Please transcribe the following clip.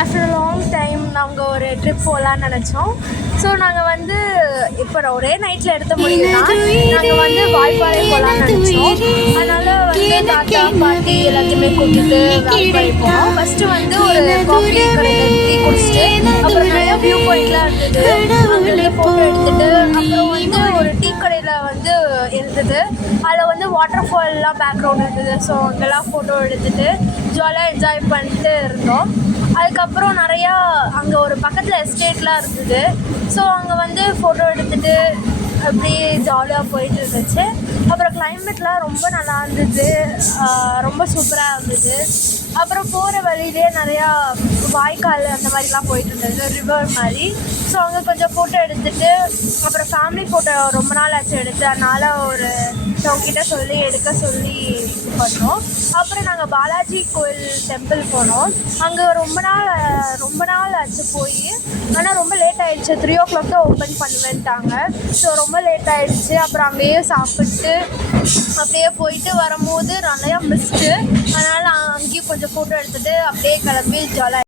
After long time நாங்கள் ஒரு trip போகலான்னு நினச்சோம். ஸோ நாங்கள் வந்து இப்போ ஒரே நைட்டில் எடுத்த முடிவு தான். நாங்கள் வந்து வால்பாறை போகலான்னு நினச்சோம். அதனால் வந்து தாத்தா பாட்டி எல்லாத்தையுமே கூப்பிட்டு வால்பாறை போனோம். ஃபஸ்ட்டு வந்து ஒரு காஃபி கடையில் டீ குடிச்சிட்டு அப்புறம் நிறையா வியூ பாயிண்ட்லாம் இருந்தது. அங்கேருந்து ஃபோட்டோ எடுத்துகிட்டு அப்புறம் வந்து ஒரு டீ கடையில் வந்து இருந்தது. அதில் வந்து வாட்டர் ஃபால்லாம் பேக்ரவுண்ட் இருந்தது. ஸோ அங்கெல்லாம் ஃபோட்டோ எடுத்துகிட்டு ஜாலியாக என்ஜாய் பண்ணிட்டு இருந்தோம். அதுக்கப்புறம் நிறையா அங்கே ஒரு பக்கத்தில் எஸ்டேட்லாம் இருந்தது. ஸோ அங்கே வந்து ஃபோட்டோ எடுத்துகிட்டு அப்படியே ஜாலியாக போயிட்டு இருந்துச்சு. அப்புறம் கிளைமேட்லாம் ரொம்ப நல்லா இருந்தது, ரொம்ப சூப்பராக இருந்தது. அப்புறம் போகிற வழியிலே நிறையா வாய்க்கால் அந்த மாதிரிலாம் போயிட்டு இருந்தது, ரிவர் மாதிரி. ஸோ அங்கே கொஞ்சம் ஃபோட்டோ எடுத்துகிட்டு அப்புறம் ஃபேமிலி ஃபோட்டோ ரொம்ப நாள் ஆச்சு எடுத்து, அதனால் அவங்ககிட்ட சொல்லி எடுக்க சொல்லி இது பண்ணோம். அப்புறம் நாங்கள் பாலாஜி கோயில் டெம்பிள் போனோம். அங்கே ரொம்ப நாள் ஆச்சு போய், ஆனால் ரொம்ப லேட் ஆகிடுச்சு. 3 o'clock தான் ஓப்பன் பண்ணுவேன்ட்டாங்க. ஸோ ரொம்ப லேட் ஆகிடுச்சு. அப்புறம் அங்கேயே சாப்பிட்டு அப்படியே போயிட்டு வரும்போது நிறையா மிஸ்ட்டு. அதனால் அங்கேயும் கொஞ்சம் ஃபோட்டோ எடுத்துகிட்டு அப்படியே கிளம்பி ஜாலியாக